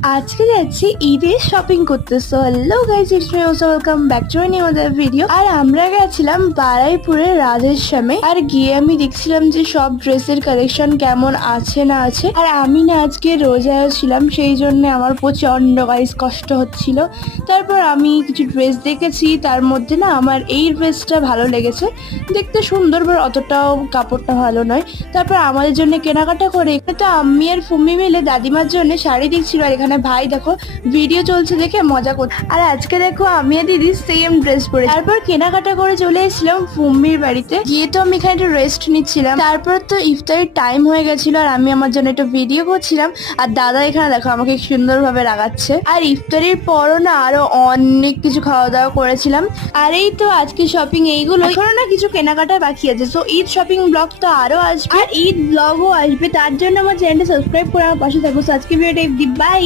আজকে যাচ্ছি ঈদের শপিং করতে। So hello guys, it's me also welcome back to new other video. আর আমরা গেছিলাম বারাইপুরের রাজেশ্যামে। আর গিয়ে আমি দেখছিলাম যে সব ড্রেসের কালেকশন কেমন আছে না আছে। আর আমি না আজকে রোজা ছিলাম, সেই জন্য আমার প্রচন্ড গাইস কষ্ট হচ্ছিল। তারপর আমি কিছু ড্রেস দেখেছি, তার মধ্যে না আমার এই ড্রেসটা ভালো লেগেছে, দেখতে সুন্দর বাট অতটাও কাপড়টা ভালো নয়। তারপর আমাদের জন্য কেনাকাটা করে তো আমি আর ফুম্মি মিলে দাদিমার জন্য শাড়ি দেখছিল। আর এখানে ভাই দেখো ভিডিও চলছে দেখে মজা করছে। আর আজকে দেখো আমি আর দিদি সেম ড্রেস পরে। তারপর কেনাকাটা করে চলে এসেছিলাম ফুম্মির বাড়িতে। গিয়ে তো আমি এখানে একটু রেস্ট নিচ্ছিলাম। তারপর তো ইফতারির টাইম হয়ে গেছিল আর আমি আমার জন্য একটু ভিডিও করছিলাম। আর দাদা এখানে দেখো আমাকে সুন্দরভাবে রাগাচ্ছে। আর ইফতারির পরও না আরো অনেক কিছু খাওয়া দাওয়া করেছিলাম। আর এই তো আজকে শপিং এইগুলো, এখনো না কিছু কেনাকাটা বাকি আছে। সো ঈদ শপিং ব্লগ তো আরো আসবে আর ঈদ ব্লগও আসবে। তার জন্য আমার চ্যানেলটা সাবস্ক্রাইব করে আমার পাশে থাকবো। আজকে ভিডিওটা বাই।